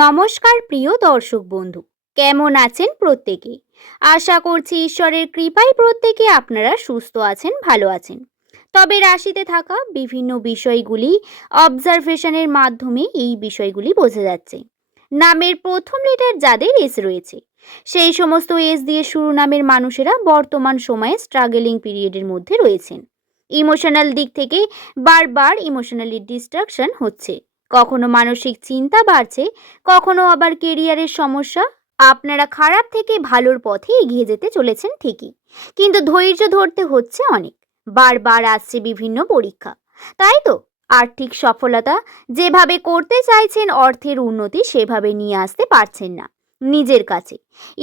নমস্কার প্রিয় দর্শক বন্ধু, কেমন আছেন প্রত্যেকে? আশা করছি ঈশ্বরের কৃপায় প্রত্যেকে আপনারা সুস্থ আছেন, ভালো আছেন। তবে রাশিতে থাকা বিভিন্ন বিষয়গুলি অবজারভেশনের মাধ্যমে এই বিষয়গুলি বোঝা যাচ্ছে। নামের প্রথম লেটার যাদের এস রয়েছে, সেই সমস্ত এস দিয়ে শুরু নামের মানুষেরা বর্তমান সময়ে স্ট্রাগলিং পিরিয়ডের মধ্যে রয়েছেন। ইমোশনাল দিক থেকে বারবার ইমোশনালি ডিস্ট্রাকশন হচ্ছে, কখনো মানসিক চিন্তা বাড়ছে, কখনো আবার কেরিয়ারের সমস্যা। আপনারা খারাপ থেকে ভালোর পথে এগিয়ে যেতে চলেছেন ঠিকই, কিন্তু ধৈর্য ধরতে হচ্ছে অনেক। বারবার আসছে বিভিন্ন পরীক্ষা, তাই তো। আর্থিক সফলতা যেভাবে করতে চাইছেন, অর্থের উন্নতি সেভাবে নিয়ে আসতে পারছেন না নিজের কাছে।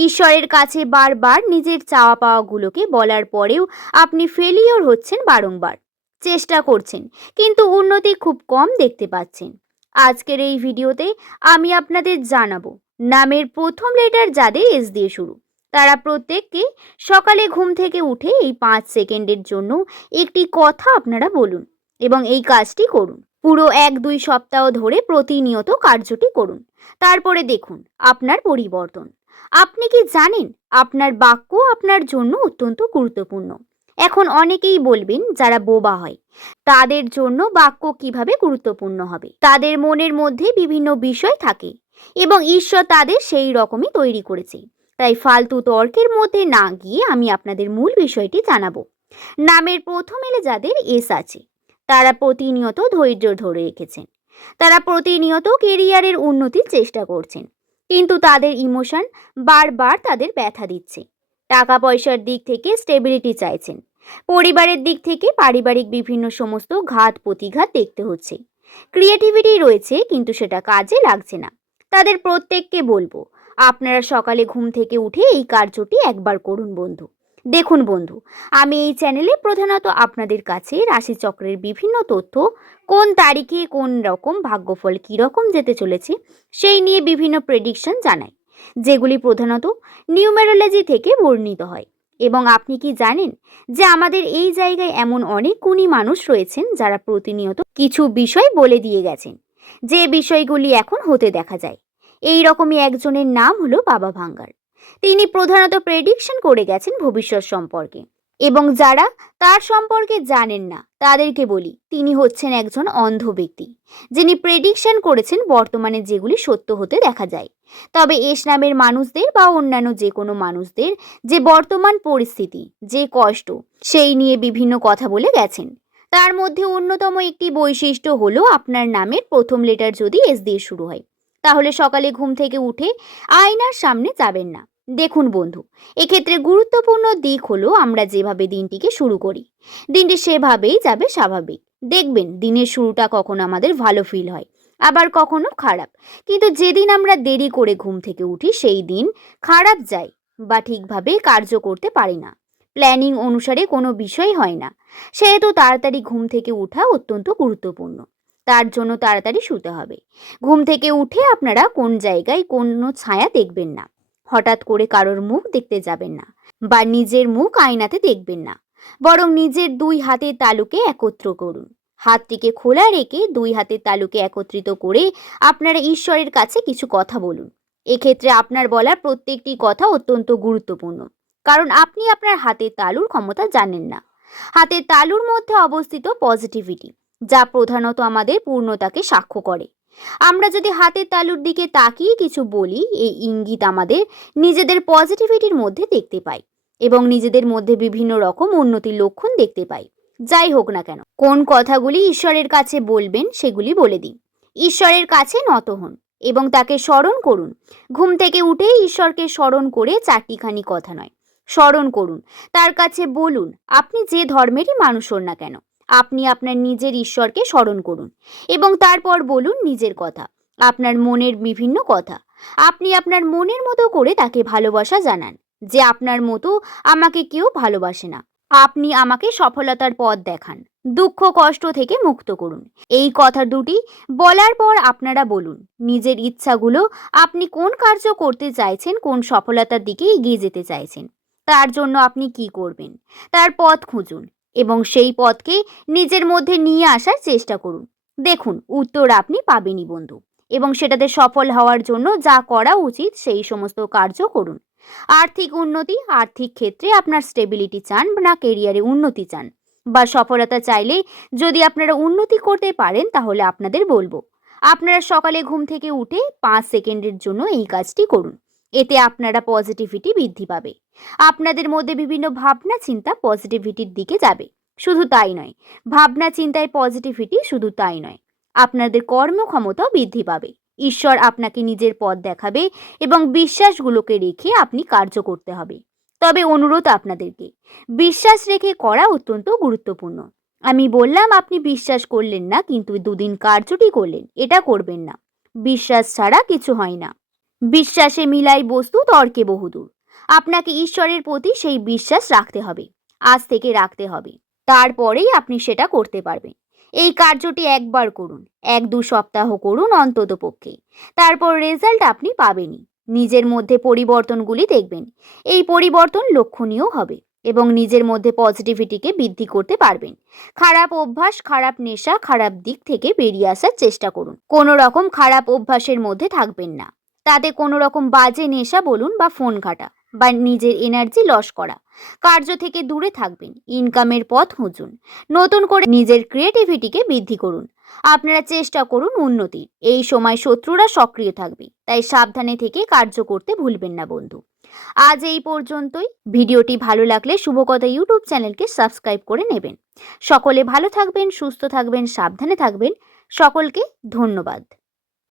ঈশ্বরের কাছে বারবার নিজের চাওয়া পাওয়াগুলোকে বলার পরেও আপনি ফেলিওর হচ্ছেন বারংবার। চেষ্টা করছেন, কিন্তু উন্নতি খুব কম দেখতে পাচ্ছেন। আজকের এই ভিডিওতে আমি আপনাদের জানাবো, নামের প্রথম লেটার যাদের এস দিয়ে শুরু, তারা প্রত্যেককে সকালে ঘুম থেকে উঠে এই 5 সেকেন্ডের জন্য একটি কথা আপনারা বলুন এবং এই কাজটি করুন। পুরো 1-2 সপ্তাহ ধরে প্রতিনিয়ত কার্যটি করুন। তারপরে দেখুন আপনার পরিবর্তন। আপনি কি জানেন, আপনার বাক্য আপনার জন্য অত্যন্ত গুরুত্বপূর্ণ। এখন অনেকেই বলবেন, যারা বোবা হয় তাদের জন্য বাক্য কিভাবে গুরুত্বপূর্ণ হবে। তাদের মনের মধ্যে বিভিন্ন বিষয় থাকে এবং ঈশ্বর তাদের সেই রকমই তৈরি করেছে। তাই ফালতু তর্কের মধ্যে না গিয়ে আমি আপনাদের মূল বিষয়টি জানাবো। নামের প্রথম এলে যাদের এস আছে, তারা প্রতিনিয়ত ধৈর্য ধরে রেখেছেন। তারা প্রতিনিয়ত কেরিয়ারের উন্নতির চেষ্টা করছেন, কিন্তু তাদের ইমোশন বারবার তাদের ব্যথা দিচ্ছে। টাকা পয়সার দিক থেকে স্টেবিলিটি চাইছেন, পরিবারের দিক থেকে পারিবারিক বিভিন্ন সমস্ত ঘাত প্রতিঘাত দেখতে হচ্ছে। ক্রিয়েটিভিটি রয়েছে, কিন্তু সেটা কাজে লাগছে না। তাদের প্রত্যেককে বলবো, আপনারা সকালে ঘুম থেকে উঠে এই কার্যটি একবার করুন বন্ধু। দেখুন বন্ধু, আমি এই চ্যানেলে প্রধানত আপনাদের কাছে রাশিচক্রের বিভিন্ন তথ্য, কোন তারিখে কোন রকম ভাগ্যফল কীরকম যেতে চলেছে সেই নিয়ে বিভিন্ন প্রেডিকশন জানাই, যেগুলি প্রধানত নিউমেরোলজি থেকে বর্ণিত হয়। এবং আপনি কি জানেন যে আমাদের এই জায়গায় এমন অনেক গুণী মানুষ রয়েছেন যারা প্রতিনিয়ত কিছু বিষয় বলে দিয়ে গেছেন, যে বিষয়গুলি এখন হতে দেখা যায়। এই রকমই একজনের নাম হলো বাবা ভাঙ্গার। তিনি প্রধানত প্রেডিকশন করে গেছেন ভবিষ্যৎ সম্পর্কে, এবং যারা তার সম্পর্কে জানেন না তাদেরকে বলি, তিনি হচ্ছেন একজন অন্ধ ব্যক্তি, যিনি প্রেডিকশন করেছেন বর্তমানে যেগুলি সত্য হতে দেখা যায়। তবে এস নামের মানুষদের বা অন্যান্য যে কোনো মানুষদের যে বর্তমান পরিস্থিতি, যে কষ্ট, সেই নিয়ে বিভিন্ন কথা বলে গেছেন। তার মধ্যে অন্যতম একটি বৈশিষ্ট্য হলো, আপনার নামের প্রথম লেটার যদি এস দিয়ে শুরু হয়, তাহলে সকালে ঘুম থেকে উঠে আয়নার সামনে যাবেন না। দেখুন বন্ধু, এক্ষেত্রে গুরুত্বপূর্ণ দিক হলো আমরা যেভাবে দিনটিকে শুরু করি, দিনটি সেভাবেই যাবে স্বাভাবিক। দেখবেন দিনের শুরুটা কখনো আমাদের ভালো ফিল হয়, আবার কখনো খারাপ। কিন্তু যেদিন আমরা দেরি করে ঘুম থেকে উঠি সেই দিন খারাপ যায়, বা ঠিকভাবে কার্য করতে পারি না, প্ল্যানিং অনুসারে কোনো বিষয় হয় না। সেহেতু তাড়াতাড়ি ঘুম থেকে ওঠা অত্যন্ত গুরুত্বপূর্ণ। তার জন্য তাড়াতাড়ি শুতে হবে। ঘুম থেকে উঠে আপনারা কোন জায়গায় কোনো ছায়া দেখবেন না, হঠাৎ করে কারোর মুখ দেখতে যাবেন না, বা নিজের মুখ আয়নাতে দেখবেন না। বরং নিজের 2 হাতের তালুকে একত্র করুন। হাতটিকে খোলা রেখে 2 হাতের তালুকে একত্রিত করে আপনারা ঈশ্বরের কাছে কিছু কথা বলুন। এক্ষেত্রে আপনার বলা প্রত্যেকটি কথা অত্যন্ত গুরুত্বপূর্ণ, কারণ আপনি আপনার হাতের তালুর ক্ষমতা জানেন না। হাতের তালুর মধ্যে অবস্থিত পজিটিভিটি, যা প্রধানত আমাদের পূর্ণতাকে সাক্ষ্য করে। আমরা যদি হাতের তালুর দিকে তাকিয়ে কিছু বলি, এই ইঙ্গিত আমাদের নিজেদের পজিটিভিটির মধ্যে দেখতে পাই এবং নিজেদের মধ্যে বিভিন্ন রকম উন্নতির লক্ষণ দেখতে পাই। যাই হোক না কেন, কোন কথাগুলি ঈশ্বরের কাছে বলবেন সেগুলি বলে দিন। ঈশ্বরের কাছে নত হন এবং তাকে স্মরণ করুন। ঘুম থেকে উঠেই ঈশ্বরকে স্মরণ করে 4টিখানি কথা নয়, স্মরণ করুন। তার কাছে বলুন, আপনি যে ধর্মেরই মানুষ হন না কেন, আপনি আপনার নিজের ঈশ্বরকে স্মরণ করুন এবং তারপর বলুন নিজের কথা, আপনার মনের বিভিন্ন কথা। আপনি আপনার মনের মতো করে তাকে ভালোবাসা জানান, যে আপনার মতো আমাকে কেউ ভালোবাসে না। আপনি আমাকে সফলতার পথ দেখান, দুঃখ কষ্ট থেকে মুক্ত করুন। এই কথা দুটি বলার পর আপনারা বলুন নিজের ইচ্ছাগুলো, আপনি কোন কার্য করতে চাইছেন, কোন সফলতার দিকে এগিয়ে যেতে চাইছেন, তার জন্য আপনি কি করবেন, তার পথ খুঁজুন এবং সেই পথকে নিজের মধ্যে নিয়ে আসার চেষ্টা করুন। দেখুন উত্তর আপনি পাবেনই বন্ধু। এবং সেটাতে সফল হওয়ার জন্য যা করা উচিত সেই সমস্ত কার্য করুন। আর্থিক উন্নতি, আর্থিক ক্ষেত্রে আপনার স্টেবিলিটি চান না কেরিয়ারে উন্নতি চান বা সফলতা চাইলে যদি আপনারা উন্নতি করতে পারেন তাহলে আপনাদের বলবো আপনারা সকালে ঘুম থেকে উঠে 5 সেকেন্ডের জন্য এই কাজটি করুন। এতে আপনারা পজিটিভিটি বৃদ্ধি পাবে। আপনাদের মধ্যে বিভিন্ন ভাবনা চিন্তা পজিটিভিটির দিকে যাবে। শুধু তাই নয়, ভাবনা চিন্তায় পজিটিভিটি শুধু তাই নয়, আপনাদের কর্মক্ষমতাও বৃদ্ধি পাবে। ঈশ্বর আপনাকে নিজের পথ দেখাবে এবং বিশ্বাসগুলোকে রেখে আপনি কার্য করতে হবে। তবে অনুরোধ আপনাদেরকে, বিশ্বাস রেখে করা অত্যন্ত গুরুত্বপূর্ণ। আমি বললাম আপনি বিশ্বাস করলেন না কিন্তু দুদিন কার্যটি করলেন, এটা করবেন না। বিশ্বাস ছাড়া কিছু হয় না। বিশ্বাসে মিলাই বস্তু তর্কে বহুদূর। আপনাকে ঈশ্বরের প্রতি সেই বিশ্বাস রাখতে হবে, আজ থেকে রাখতে হবে। তারপরেই আপনি সেটা করতে পারবেন। এই কার্যটি একবার করুন, 1-2 সপ্তাহ করুন অন্তত পক্ষে। তারপর রেজাল্ট আপনি পাবেনই। নিজের মধ্যে পরিবর্তনগুলি দেখবেন। এই পরিবর্তন লক্ষণীয় হবে এবং নিজের মধ্যে পজিটিভিটিকে বৃদ্ধি করতে পারবেন। খারাপ অভ্যাস, খারাপ নেশা, খারাপ দিক থেকে বেরিয়ে আসার চেষ্টা করুন। কোনো রকম খারাপ অভ্যাসের মধ্যে থাকবেন না। তাতে কোনো রকম বাজে নেশা বলুন বা ফোন ঘাটা বা নিজের এনার্জি লস করা, কার্য থেকে দূরে থাকবেন। ইনকামের পথ খুঁজুন। নতুন করে নিজের ক্রিয়েটিভিটিকে বৃদ্ধি করুন। আপনারা চেষ্টা করুন উন্নতির। এই সময় শত্রুরা সক্রিয় থাকবে, তাই সাবধানে থেকে কার্য করতে ভুলবেন না বন্ধু। আজ এই পর্যন্তই। ভিডিওটি ভালো লাগলে শুভকথা ইউটিউব চ্যানেলকে সাবস্ক্রাইব করে নেবেন। সকলে ভালো থাকবেন, সুস্থ থাকবেন, সাবধানে থাকবেন। সকলকে ধন্যবাদ।